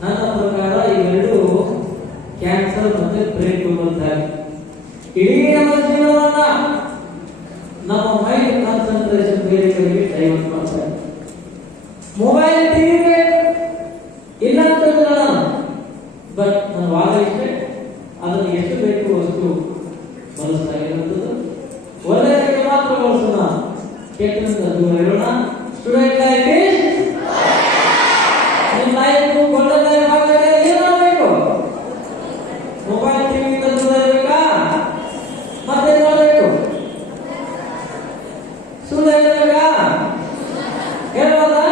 ನನ್ನ ಪ್ರಕಾರ ಇವೆರಡು ಕ್ಯಾನ್ಸರ್ ಮತ್ತೆ ಬ್ರೇಕ್ ಬರ್ತಾರೆ. ಇಡೀ ನಮ್ಮ ಜೀವನವನ್ನ ನಮ್ಮ ಮೈಂಡ್ ಕಾನ್ಸಂಟ್ರೇಷನ್ ಬೇರೆ ಕಡೆಗೆ ಡೈವರ್ಟ್ ಮಾಡ್ತಾರೆ. ಮೊಬೈಲ್ ಟಿವಿ ಇಲ್ಲ ಅಂತಂದ್ರೆ ಬಟ್ ನನ್ನ ವಾದ ಇಷ್ಟೇ, ಅದನ್ನು ಎಷ್ಟು ಬೇಕು ಅಷ್ಟು ಬಳಸ್ತಾ ಇರುವಂಥದ್ದು. ಒಳ್ಳೆಯದಕ್ಕೆ ಮಾತ್ರ ಬಳಸೋಣ, ಕೆಟ್ಟದಿಂದ ದೂರ ಇರೋಣ. ಸ್ಟೂಡೆಂಟ್ ಲೈಫ್ ಇಸ್ ನಿಮ್ಮ ಲೈಫ್ ಗೋಲ್ಡನ್ ಲೈಫ್ ಆಗಬೇಕು. ಏನು ಮಾಡಬೇಕು? ಮೊಬೈಲ್ ಟಿವಿ ದೂರ ಇರಬೇಕಾ? ಮತ್ತೆ ಮಾಡಬೇಕು? ಸುಳ್ಳು ಹೇಳಬೇಕಾ? ಹೇಳ್ಬೋದಾ?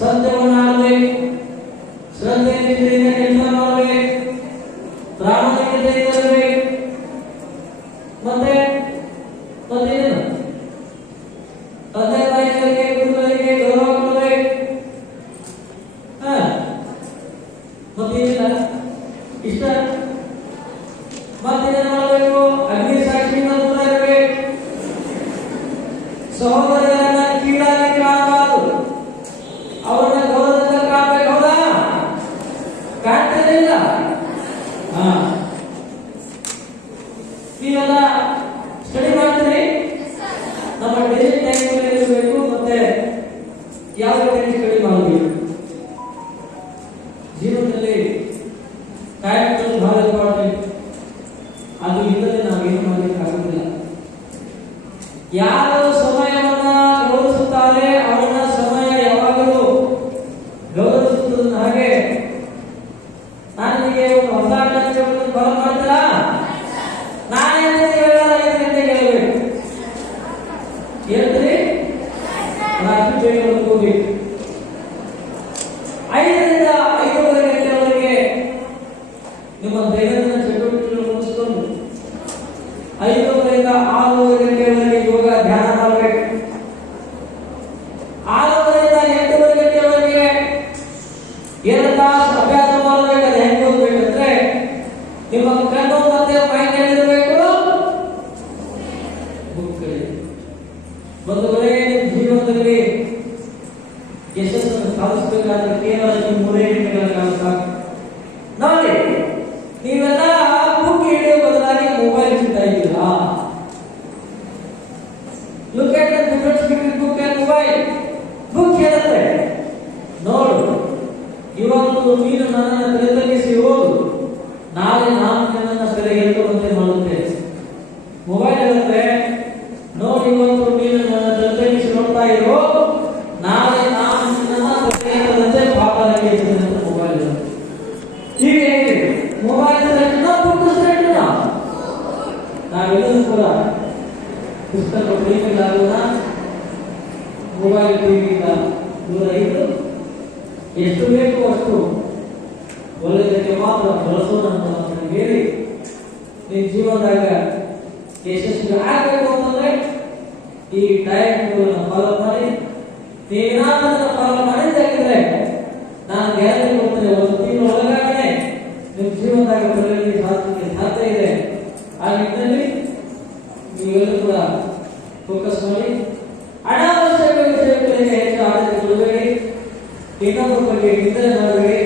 ಸತ್ಯವನ್ನು ಆಡಬೇಕು, ಶ್ರದ್ಧೆಯಿಂದ ಕೆಲಸ ಮಾಡಬೇಕು, ಪ್ರಾಮಾಣಿಕತೆಯಿಂದ ಇರಬೇಕು. ಮತ್ತೇನು? ತಂದೆ ತಾಯಿಗಳಿಗೆ, ಗುರುಗಳಿಗೆ ಗೌರವ ಕೊಡಬೇಕು. ಮತ್ತೇನಿಲ್ಲ ಇಷ್ಟ. ಮತ್ತೇನು ಮಾಡಬೇಕು? ಅಗ್ನಿ ಸಾಕ್ಷಿಯಿಂದ ದೂರ ಇರಬೇಕು. ಸಹೋದರರನ್ನ ಕೀಳಾಗಿ ಕಾಣಬಾರದು, ಅವರನ್ನ ಗೌರವದಿಂದ ಕಾಣಬೇಕು. ಹೌದಾ? ಕಾಣ್ತಿರಲಿಲ್ಲ? ನೀವೆಲ್ಲ ಸ್ಟಡಿ ಮಾಡ್ತೀರಿ? ನಮ್ಮ ಡೈಲಿ ಟೈಮ್ ಇರಬೇಕು. ಮತ್ತೆ ಯಾವ ರೀತಿ ಸ್ಟಡಿ ಮಾಡಬೇಕು? ಜೀವನದಲ್ಲಿ ಟೈಮ್ ಬಹಳ ಇಂಪಾರ್ಟೆಂಟ್. ಅದು ಇಲ್ಲದೆ ನಾವೇನು ಮಾಡಲಿಕ್ಕೆ ಆಗುತ್ತಿಲ್ಲ. ಯಾರು ಸಮಯವನ್ನ ಗೌರವಿಸುತ್ತಾರೆ ಅವನ ಸಮಯ ಯಾವಾಗಲೂ ಗೌರವಿಸುತ್ತದೆ. ಹಾಗೆ ನಾನು ನಿಮಗೆ ಒಂದು ಹೊಸ ಕಾರ್ಯಕ್ರಮವನ್ನು ಬರ ಮಾಡ್ತೀರಾ? ನಾನೇ 5 ಗಂಟೆಗೆ ಹೇಳಬೇಕು. ಹೇಳ್ತೀರಿ? ರಾತ್ರಿ ಬೇಗ ಹೋಗ್ಬೇಕು. 5ರಿಂದ 5:30 ಗಂಟೆವರೆಗೆ ನಿಮ್ಮ ದೈನಂದಿನ ಚಟುವಟಿಕೆಗಳನ್ನು ಮುಗಿಸಿಕೊಂಡು 5:30ರಿಂದ 6 ಗಂಟೆವರೆಗೆ ಯೋಗ ಧ್ಯಾನ ಮಾಡಬೇಕು. 6ರಿಂದ 8 ಗಂಟೆವರೆಗೆ 2 ತಾಸು ಅಭ್ಯಾಸ ಮಾಡಬೇಕು. ಅದು ಹೆಂಗೆ ಹೋಗ್ಬೇಕು? ಕೂಡ ಪುಸ್ತಕ ಪ್ರೇಮಿಗಳಾಗೋಣ, ಮೊಬೈಲ್ ಟಿವಿಯಿಂದ ದೂರ ಇದ್ದು ಎಷ್ಟು ಬೇಕು ಅಷ್ಟು ಒಳ್ಳೆಯದಕ್ಕೆ ಮಾತ್ರ ಬಳಸೋಣ ಅಂತ ಮಾತನ್ನು ಹೇಳಿ, ನಿಮ್ಮ ಜೀವನದಾಗ ಯಶಸ್ವಿ ಆಗಬೇಕು ಅಂತಂದ್ರೆ ಈ ಡಯಟ್ ಫಾಲೋ ಮಾಡಿ. ನೀವೇನಾದ್ರೂ ಫಾಲೋ ಮಾಡಿದ್ದಾಗಿದ್ರೆ ನಾನು ಗ್ಯಾರಂಟಿ ಕೊಡ್ತೇನೆ, ಒಂದು ತಿಂಗಳ ಒಳಗಾಗನೆ ನಿಮ್ಮ ಜೀವನದಾಗ ಬರಲಿಕ್ಕೆ ಸಾಧ್ಯ ಇದೆ. ಆ ನಿಟ್ಟಿನಲ್ಲಿ ನೀವೆಲ್ಲರೂ ಕೂಡ ಫೋಕಸ್ ಮಾಡಿ. ಅನಾವಶ್ಯಕ ವಿಷಯಗಳಿಗೆ ಹೆಚ್ಚು ಆದ್ಯತೆ ಕೊಡಬೇಡಿ. ಇನ್ನೊಬ್ಬರ ಬಗ್ಗೆ ನಿಂದನೆ ಮಾಡಬೇಡಿ.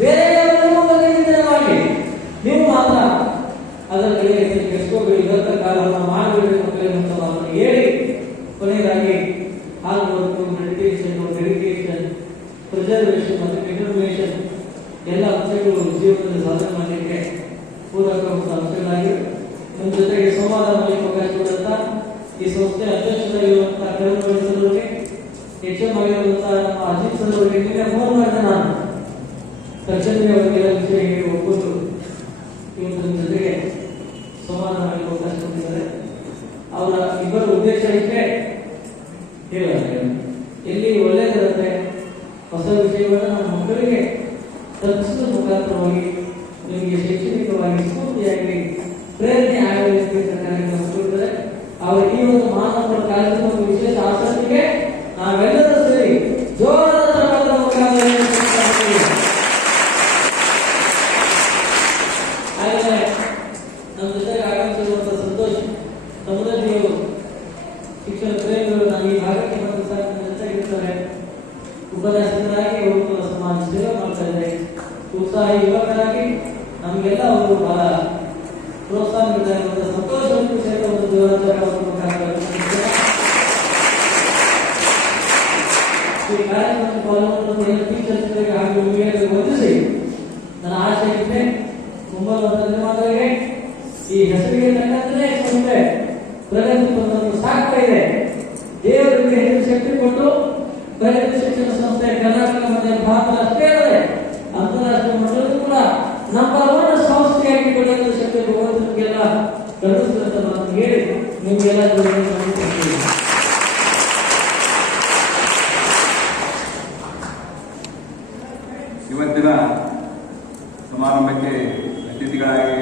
ಬೇರೆ ಯಾವ್ದೋ ಬಗ್ಗೆ ನಿಂದನೆ ಮಾಡಿ, ನೀವು ಮಾತ್ರ ಅದರ ಕಡೆಗೆ ಕೆಡಿಸ್ಕೋಬೇಡಿ. ಇವತ್ತ ಕಾಲವನ್ನು ಮಾಡಬೇಡಿ ಅಂತ ಮಾತನ್ನು ಹೇಳಿ, ಕೊನೆಯದಾಗಿ hard work, meditation, dedication, preservation ಮತ್ತು ಡಿಟರ್ಮಿನೇಷನ್ ಎಲ್ಲ ಅಂಶಗಳು ಜೀವನದಲ್ಲಿ ಸಾಧನೆ ಮಾಡಲಿಕ್ಕೆ ಪೂರಕ ಅಂಶಗಳಾಗಿ ನಿಮ್ಮ ಜೊತೆಗೆ ಸಂವಾದ ಮಾಡಲಿಕ್ಕೆ ಅವಕಾಶ ಕೊಡುತ್ತಾ ಈ ಸಂಸ್ಥೆ ಅಧ್ಯಕ್ಷರಾಗಿರುವಂತಹ ಕರುಣಾನಿಧಿ ಸರ್ ಅವರಿಗೆ, HM ಆಗಿರುವಂತಹ ನಮ್ಮ ಅಜಿತ್ ಸರ್ ಅವರಿಗೆ ನಿನ್ನೆ ಫೋನ್ ಮಾಡಿದೆ ನಾನು. ತಕ್ಷಣವೇ ಅವರಿಗೆಲ್ಲ ವಿಷಯ ಹೇಳಿ ಒಪ್ಪಿಕೊಂಡು ಇವತ್ತು ನಿಮ್ಮ ಜೊತೆಗೆ ಸಂವಾದ ಮಾಡಲಿಕ್ಕೆ ಅವಕಾಶ ಕೊಟ್ಟಿದ್ದಾರೆ. ಅವರ ಇಬ್ಬರ ಉದ್ದೇಶ ಇಷ್ಟೇ, ಎಲ್ಲಿ ಒಳ್ಳೆಯದಿರುತ್ತೆ ಹೊಸ ವಿಷಯಗಳನ್ನು ನಮ್ಮ ಮಕ್ಕಳಿಗೆ ತಪ್ಪಿಸುವ ಮುಖಾಂತರವಾಗಿ ನಿಮಗೆ ಶೈಕ್ಷಣಿಕವಾಗಿ ಸ್ಫೂರ್ತಿಯಾಗಿ ಪ್ರೇರಣೆ ಆಗಲಿ ಕಾರ್ಯಕ್ರಮ ಕೊಟ್ಟಿದ್ದಾರೆ. ಅವರ ಈ ಒಂದು ಮಾನವ ಕಾರ್ಯಕ್ರಮದ ವಿಶೇಷ ಆಸಕ್ತಿಗೆ ನಾವೆಲ್ಲರೂ ಸೇರಿ ಜೋರಾದ ಹಾಗೆ ನಮ್ಮ ಜೊತೆಗೆ ಆಗಮಿಸಿರುವಂತಹ ಸಂತೋಷ್ ಸಮುದಾಯರು, ಶಿಕ್ಷಣ ಪ್ರೇಮಿಗಳು ನಾನು ಈ ಭಾಗಕ್ಕೆ ಬಂದು ಸರ್ ನನ್ನ ಜೊತೆಗಿರ್ತಾರೆ. ಉಪನ್ಯಾಸಕರಾಗಿ ಅವರು ಸಮಾಜ ಸೇವೆ ಮಾಡ್ತಾ ಇದ್ದಾರೆ. ಉತ್ಸಾಹಿ ಯುವಕರಾಗಿ ನಮಗೆಲ್ಲ ಅವರು ಬಹಳ ಪ್ರೋತ್ಸಾಹ ನೀಡ್ತಾ ಇರುವಂತಹ ಸಂತೋಷ ವಿಷಯದ ಒಂದು ಈ ಕಾರ್ಯಕ್ರಮಕ್ಕೆ ಪಾಲ್ಗೊಂಡು ಟೀಚರ್ಸ್ಗಳಿಗೆ ಹಾಗೂ ವಿವೇಕರಿಗೆ ವಂದಿಸಿ ನನ್ನ ಆಶೆ ಇದೆ, ಮುಂಬರುವ ಧನ್ಯವಾದಗಳಿಗೆ ಈ ಹೆಸರಿಗೆ ತಕ್ಕಂತೆ ಸಂಸ್ಥೆ ಪ್ರಗತಿ ಪಥವನ್ನು ಸಾಕ್ತಾ ಇದೆ. ದೇವರಿಗೆ ಹೆಚ್ಚು ಶಕ್ತಿ ಕೊಟ್ಟು ಪ್ರಗತಿ ಶಿಕ್ಷಣ ಸಂಸ್ಥೆ ಕರ್ನಾಟಕ ಮತ್ತು ಭಾರತ ಅಷ್ಟೇ ಅಲ್ಲದೆ ಅಂತಾರಾಷ್ಟ್ರೀಯ ಮಟ್ಟದಲ್ಲೂ ಕೂಡ ನಂಬರ್ 1 ಸಂಸ್ಥೆಯಾಗಿ ಬೆಳೆಯುವ ಶಕ್ತಿ ಭಗವಂತನಿಗೆಲ್ಲ ಕರುಣಿಸಿದಂತ ಮಾತು ಹೇಳಿ ನಿಮಗೆಲ್ಲ ಇವತ್ತಿನ ಸಮಾರಂಭಕ್ಕೆ ಅತಿಥಿಗಳಾಗಿ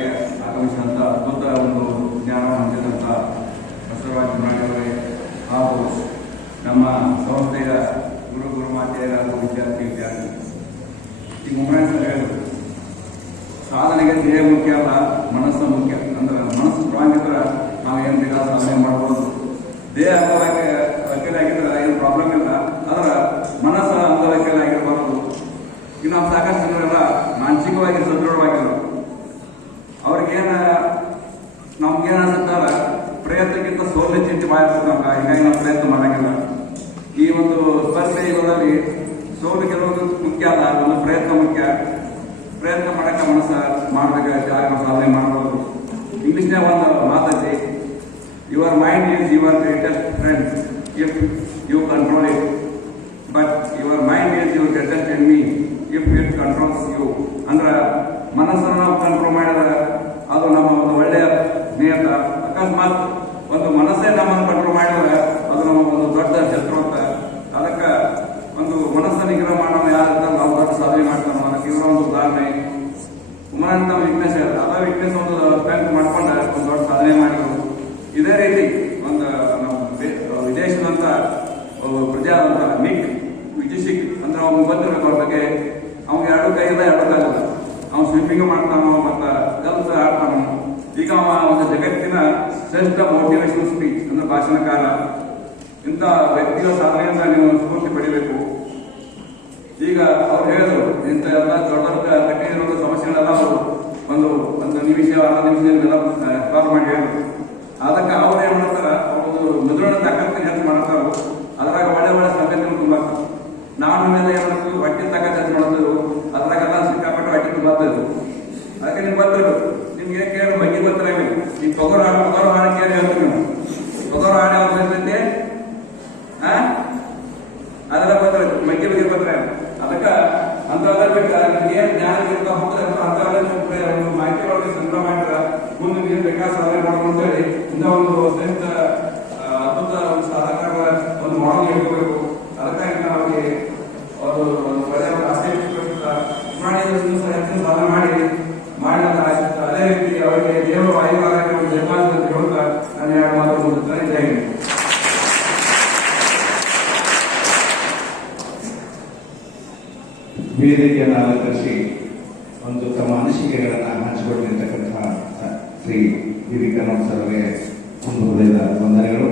ಆಗಮಿಸಿದಂಥ ಅದ್ಭುತ ಒಂದು ಜ್ಞಾನವನ್ನು ಹೊಂದಿದಂಥ ಬಸವರಾಜ ಅವರೇ ಹಾಗೂ ನಮ್ಮ ಸಂಸ್ಥೆಯ ಗುರುಮಾತೆಯರಾದ ವಿದ್ಯಾರ್ಥಿ ಈ ಮೊಮೆಂಟ್ಸ್ ಹೇಳಿದ್ರು, ಸಾಧನೆಗೆ ದೇಹ ಮುಖ್ಯ ಅಲ್ಲ, ಮನಸ್ಸು ಮುಖ್ಯ. ಅಂದ್ರೆ ಮನಸ್ಸು ಸ್ಟ್ರಾಂಗ್ ಇದ್ರೆ ನಾವು ಏನು ಬೇಕಾದ ಸಾಧನೆ ಮಾಡ್ಬೋದು. ದೇಹ ಅಂಗವೈಕಲ್ಯ ಆಗಿದ್ರೆ ಏನು ಪ್ರಾಬ್ಲಮ್ ಇಲ್ಲ, ಆದ್ರೆ ಮನಸ್ಸು ಅಂಗವೈಕಲ್ಯ ಆಗಿರಬಾರ್ದು. ಈಗ ನಾವು ಸಾಕಷ್ಟು ಜನರೆಲ್ಲ ಮಾನಸಿಕವಾಗಿ ಸದೃಢವಾಗಿಲ್ಲ. ಅವ್ರಿಗೇನ ನಮ್ಗೇನು ಅನ್ಸುತ್ತಾರ, ಪ್ರಯತ್ನಕ್ಕಿಂತ ಸೋಲೆ ಚಿಂತೆ ಮಾಡಿರ್ತದೆ ನಮ್ಗೆ, ಹೀಗಾಗಿ ನಾವು ಪ್ರಯತ್ನ ಮಾಡಂಗಿಲ್ಲ. ಈ ಒಂದು ಸ್ಪರ್ಧೆ ಯುಗದಲ್ಲಿ ಸೋಲು ಗೆಲ್ಲೋದು ಮುಖ್ಯ ಅಲ್ಲ, ಒಂದು ಪ್ರಯತ್ನ ಮುಖ್ಯ. ಪ್ರಯತ್ನ ಮಾಡಕ್ಕೆ ಮನಸ್ಸು ಮಾಡಬೇಕಾಗುತ್ತೆ, ಆಗ ನಾವು ಸಾಧನೆ ಮಾಡಬಹುದು. ಇಂಗ್ಲಿಷ್ನಾಗ ಒಂದು ಮಾತೈತಿ, your mind is your greatest friend if you control it, but your mind is your greatest enemy if it controls you. ಅಂದ್ರೆ ಮನಸ್ಸನ್ನು ನಾವು ಕಂಟ್ರೋಲ್ ಮಾಡಿದ್ರೆ ಅದು ನಮ್ಮ ಒಂದು ಒಳ್ಳೆಯ ಸ್ನೇಹಿತ. ಅಕಸ್ಮಾತ್ ಒಂದು ಮನಸ್ಸೇ ನಮ್ಮನ್ನು ಕಂಟ್ರೋಲ್ ಮಾಡಿದ್ರೆ ಅದು ನಮ್ಮ ಒಂದು ದೊಡ್ಡ ಶತ್ರು ಅಂತ. ಅದಕ್ಕೆ ಒಂದು ಮನಸ್ಸನ್ನು ನಿಗ್ರಹ ಮಾಡೋಣ, ಯಾರಂತ ನಾವು ದೊಡ್ಡ ಸಾಧನೆ ಮಾಡ್ತಾನೆ. ಅದಕ್ಕೆ ಇವರ ಒಂದು ಉದಾಹರಣೆ ಉಮರಂತ ವೀಕ್ನೆಸ್ ಹೇಳಿದ್ರೆ ಅದ ವೀಕ್ನೆಸ್ ಒಂದು ಸ್ಟ್ರೆಂತ್ ಮಾಡ್ಕೊಂಡ ಒಂದು ದೊಡ್ಡ ಸಾಧನೆ ಮಾಡಿದ್ರು. ಇದೇ ರೀತಿ ಒಂದು ನಮ್ಮ ವಿದೇಶದಂತ ಪ್ರಜಾದಂತ ನಿಕ್ ವಿಜಿಸಿಕ್ ಅಂದ್ರೆ ಅವ್ನು ಬಂದಿರಬೇಕು ಅವ್ರ ಬಗ್ಗೆ. ಅವ್ನಿಗೆ 2 ಕೈ ಇಲ್ಲ 2 ಕಾಲಿಲ್ಲ. ಅವ್ನು ಸ್ವಿಮ್ಮಿಂಗ್ ಮಾಡ್ತಾನೋ ಮತ್ತು ಗಲ್ಫ್ ಆಡ್ತಾನೋ. ಈಗ ಅವ ಒಂದು ಜಗತ್ತಿನ ಶ್ರೇಷ್ಠ ಮೋಟಿವೇಶನಲ್ ಸ್ಪೀಚ್ ಅಂದ್ರೆ ಭಾಷಣಕಾರ. ಇಂಥ ವ್ಯಕ್ತಿಗಳ ಸಾಧನೆಯಿಂದ ನೀವು ಸ್ಫೂರ್ತಿ ಪಡಿಬೇಕು. ಈಗ ಅವ್ರು ಹೇಳಿದ್ರು, ಇಂಥ ಎಲ್ಲ ದೊಡ್ಡ ಕಟ್ಟಿರುವ ಸಮಸ್ಯೆಗಳೆಲ್ಲ ಅವರು ಒಂದು ನಿಮಿಷ 1 ನಿಮಿಷದಲ್ಲೆಲ್ಲ ಸಾಲ್ವ್ ಮಾಡಿ ಹೇಳಿದ್ರು. ಅದಕ್ಕೆ ಅವ್ರು ಏನ್ ಮಾಡ್ತಾರ, ಒಂದು ಮೆದುಳಿನ ತಾಕತ್ತು ಹೆಚ್ಚು ಮಾಡ್ತಾರ. ಅದ್ರಾಗ ಒಳ್ಳೆ ಸಂಗತಿಗಳು ತುಂಬ. ನಾವು ನಿಮ್ಮೆಲ್ಲ ಏನ್ ಮಾಡ್ತೀವಿ, ಹೊಟ್ಟೆ ತಾಕತ್ತು ಹೆಚ್ಚು ಮಾಡ್ತಿದ್ರು. ಅದ್ರಾಗೆಲ್ಲ ಸಿಕ್ಕಾಪಟ್ಟು ಹೊಟ್ಟೆ ತುಂಬಾತ ಇದ್ರು. ಅದಕ್ಕೆ ನಿಮ್ಗೆ ಬರ್ತಿದ್ರು, ನಿಮ್ಗೆ ಏನ್ ಕೇಳಿ ಬಗ್ಗೆ ಗೊತ್ತಿರಂಗಿಲ್ಲ. ಈಗ ಪಗೋರ ಹಾಡು ಕೇಳಿ ಹೇಳ್ತೀವಿ ನಾವು. ಪಗೋರ ಹಾಡು ಯಾವ ಇರ್ತೈತಿ, ಅದೆಲ್ಲ ಗೊತ್ತಿರುತ್ತೆ, ಬಗ್ಗೆ ಬರ್ತಾರೆ. ಅದಕ್ಕೆ ಅಂತವೆಲ್ಲ ಬಿಟ್ಟ ನಿಮ್ಗೆ ಏನ್ ಜ್ಞಾನ ಇರ್ತಾ ಹೋಗ್ತಾರೆ ಅಂತವೆಲ್ಲ ಮಾಹಿತಿ ಒಳಗೆ ಸಂಗ್ರಹ ಮಾಡಿದ್ರೆ ಮುಂದೆ ನೀವು ಬೇಕಾದ ಸಾಧನೆ ಮಾಡ್ಕೊಂಡು ಅಂತೇಳಿ ಇಂಥ ಮಾಡಲ್ ಇಡಬೇಕು. ಅದಕ್ಕಾಗಿ ನಾವು ಅವರಿಗೆ ಅವರು ಒಳ್ಳೆಯ ಮಾಡಿದ್ರು ಸಹ ಹೆಚ್ಚಿನ ಸಾಲ ಮಾಡಿದಂತ ಆಶಿಸ್ತಾ ಅದೇ ರೀತಿ ಅವರಿಗೆ ದೇವರು ಆಯುರ್ವಾರಕ್ಕೆ ಒಂದು ಜನ್ಮಾಂತ ಅಂತ ಹೇಳುತ್ತಾ ನಾನು ಎರಡು ಮಾತು ಮುಗಿಸುತ್ತೇನೆ. ಜೈ ಹಿಂದ್. ವೇದಿಕೆಯನ್ನು ಅಲಂಕರಿಸಿ ಒಂದು ತಮ್ಮ ಅನಿಸಿಕೆಗಳನ್ನು ಹಂಚಿಕೊಂಡಿರ್ತಕ್ಕಂತಹ ಶ್ರೀ ವಿವೇಕಾನಂದ ಸರ್ ಅವರಿಗೆ ಒಂದು ಹೃದಯದ ವಂದನೆಗಳು.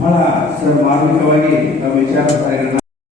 ಬಹಳ ಸರ್ ಮಾರ್ಮಿಕವಾಗಿ ತಮ್ಮ ವಿಚಾರಧಾರೆಗಳನ್ನ